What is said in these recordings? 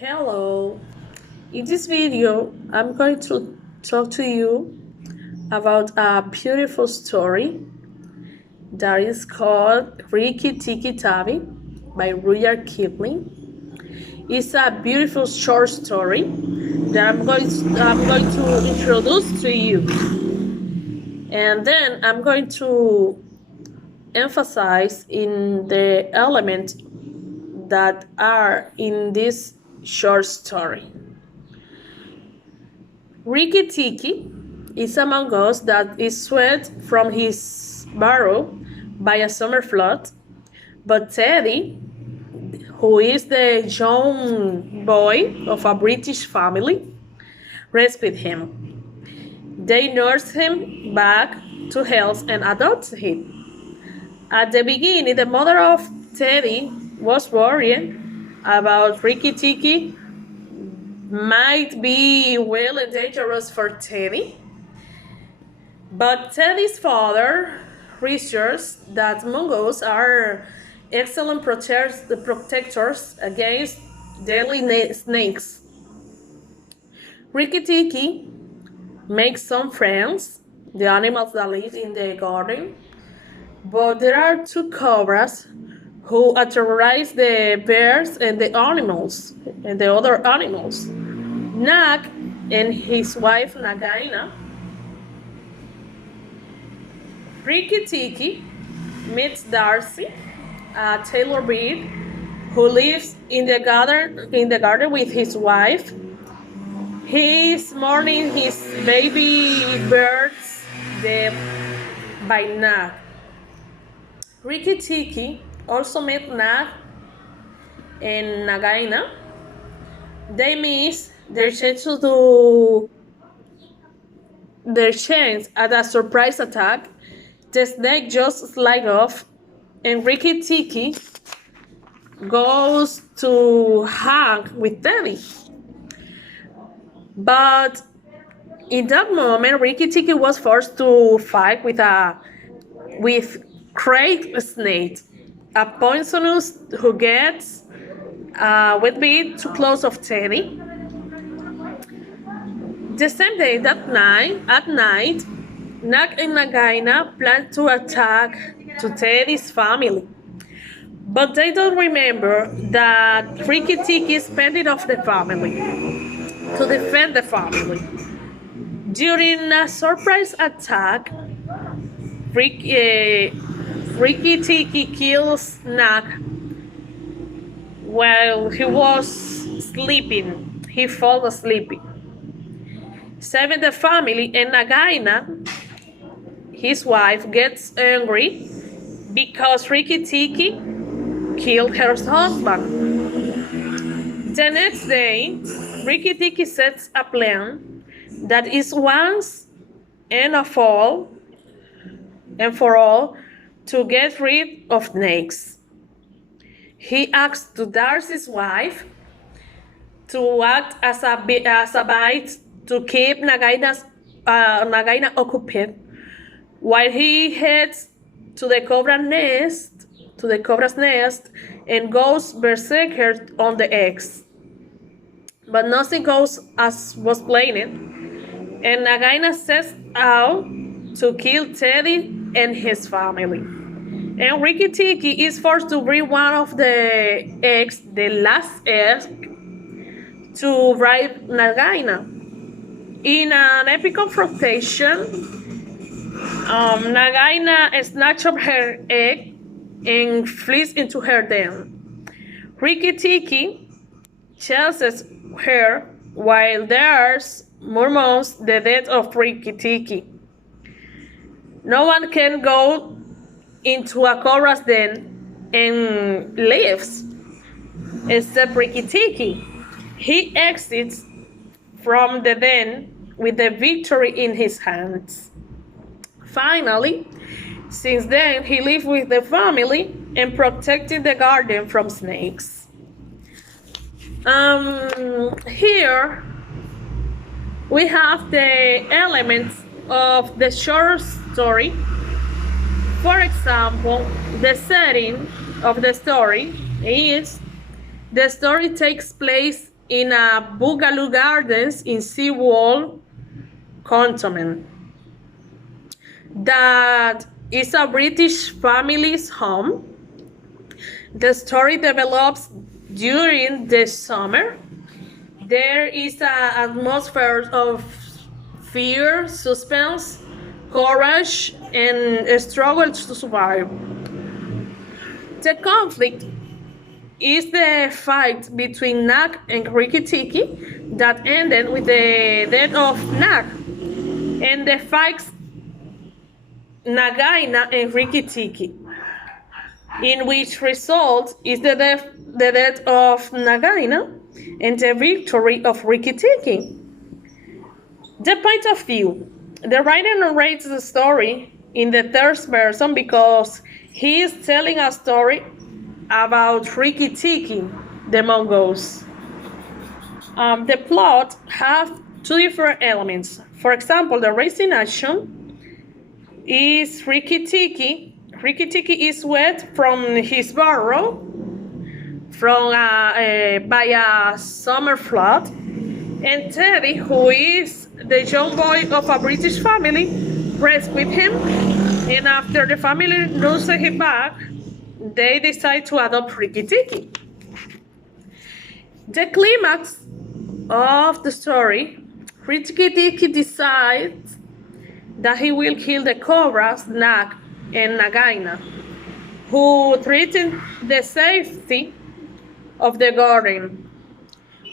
Hello. In this video, I'm going to talk to you about a beautiful story that is called Rikki-Tikki-Tavi by Rudyard Kipling. It's a beautiful short story that I'm going to introduce to you. And then I'm going to emphasize in the elements that are in this short story. Rikki-Tikki is a mongoose that is swept from his burrow by a summer flood, but Teddy, who is the young boy of a British family, rescued him. They nursed him back to health and adopted him. At the beginning, the mother of Teddy was worried about Rikki-Tikki might be well and dangerous for Teddy. But Teddy's father reasures that mongooses are excellent protectors against deadly snakes. Rikki-Tikki makes some friends, the animals that live in the garden, but there are two cobras who terrorize the bears and the animals and the other animals. Nag and his wife Nagaina. Rikki-Tikki meets Darcy, a tailor beard who lives in the garden with his wife. He is mourning his baby birds dead by Nag. Rikki-Tikki also met Nag and Nagaina. They miss their chance at a surprise attack. The snake just slides off, and Rikki-Tikki goes to hang with Teddy. But in that moment, Rikki-Tikki was forced to fight with Craig Snake, a poisonous who gets would be too close of Teddy. The same day at night, Nag and Nagaina plan to attack to Teddy's family. But they don't remember that Rikki-Tikki is pending of the family to defend the family. During a surprise attack, Rikki-Tikki kills Nag while he was sleeping. He fell asleep. Saving the family, and Nagaina, his wife, gets angry because Rikki-Tikki killed her husband. The next day, Rikki-Tikki sets a plan that is once and for all to get rid of snakes. He asks to Darcy's wife to act as a bait to keep Nagaina occupied, while he heads to the cobra's nest, and goes berserker on the eggs. But nothing goes as was planned, and Nagaina sets out to kill Teddy and his family. And Rikki-Tikki is forced to bring one of the eggs, the last egg, to rape Nagaina. In an epic confrontation, Nagaina snatches up her egg and flees into her den. Rikki-Tikki chases her while Darcy mourns the death of Rikki-Tikki. No one can go into a cobra's den and lives except Rikki-Tikki. He exits from the den with the victory in his hands. Finally, since then, he lived with the family and protected the garden from snakes. Here we have the elements of the short story. For example, the setting of the story is the story takes place in a Boogaloo Gardens in SeaWorld cantonment. That is a British family's home. The story develops during the summer. There is an atmosphere of fear, suspense, courage, and a struggle to survive. The conflict is the fight between Nag and Rikki-Tikki that ended with the death of Nag, and the fights Nagaina and Rikki-Tikki, in which result is the death of Nagaina and the victory of Rikki-Tikki. The point of view. The writer narrates the story in the third person because he is telling a story about Rikki-Tikki, the mongoose. The plot has two different elements. For example, the racing action is Rikki-Tikki. Rikki-Tikki is wet from his burrow by a summer flood, and Teddy, who is the young boy of a British family, rescued him, and after the family nurses him back, they decide to adopt Rikki-Tikki. The climax of the story, Rikki-Tikki decides that he will kill the cobras, Nag and Nagaina, who threaten the safety of the garden.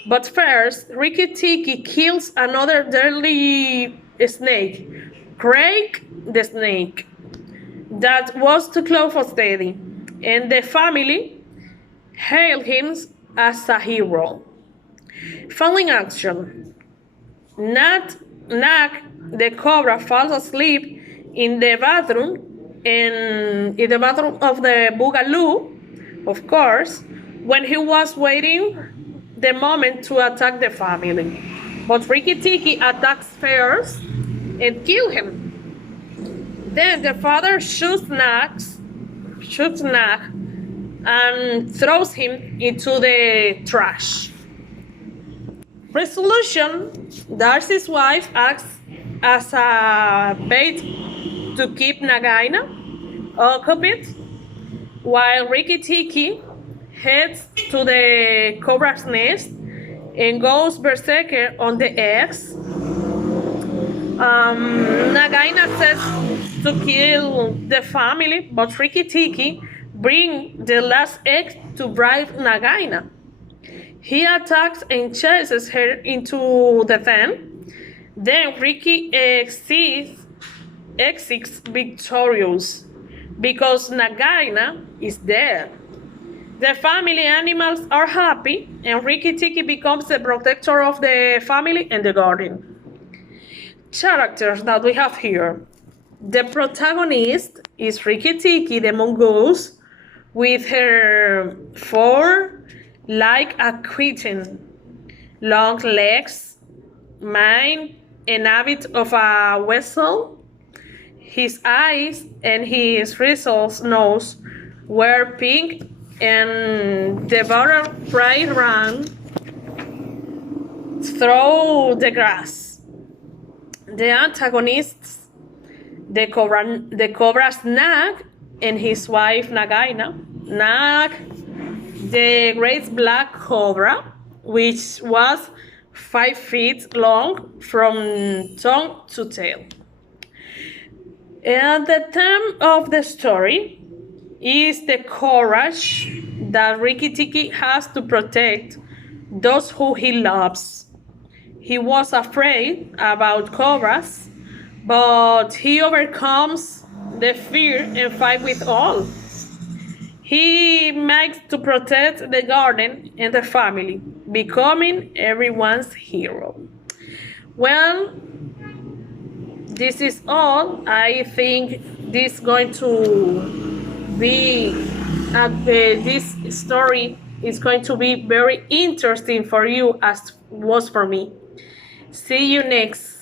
But first, Rikki-Tikki kills another deadly snake, Craig the snake, that was too close for Teddy, and the family hailed him as a hero. Following action, Nag the cobra falls asleep in the bathroom, and in the bathroom of the Boogaloo, of course, when he was waiting the moment to attack the family. But Rikki-Tikki attacks first and kills him. Then the father shoots Nag and throws him into the trash. Resolution. Darcy's wife acts as a bait to keep Nagaina occupied, while Rikki-Tikki heads to the cobra's nest and goes berserker on the eggs. Nagaina says to kill the family, but Rikki-Tikki brings the last egg to bribe Nagaina. He attacks and chases her into the pen. Then Rikki exits victorious because Nagaina is dead. The family animals are happy, and Rikki-Tikki becomes the protector of the family and the garden. Characters that we have here. The protagonist is Rikki-Tikki, the mongoose, with her fur like a kitten, long legs, mane, and habit of a weasel. His eyes and his grizzled nose were pink, and the butterfly ran through the grass. The antagonists, the cobra's Nag and his wife Nagaina. Nag, the great black cobra, which was 5 feet long from tongue to tail. And the theme of the story is the courage that Rikki-Tikki has to protect those who he loves. He was afraid about cobras, but he overcomes the fear and fight with all. He makes to protect the garden and the family, becoming everyone's hero. Well, this is all. I think this is going to be this story is going to be very interesting for you as was for me. See you next.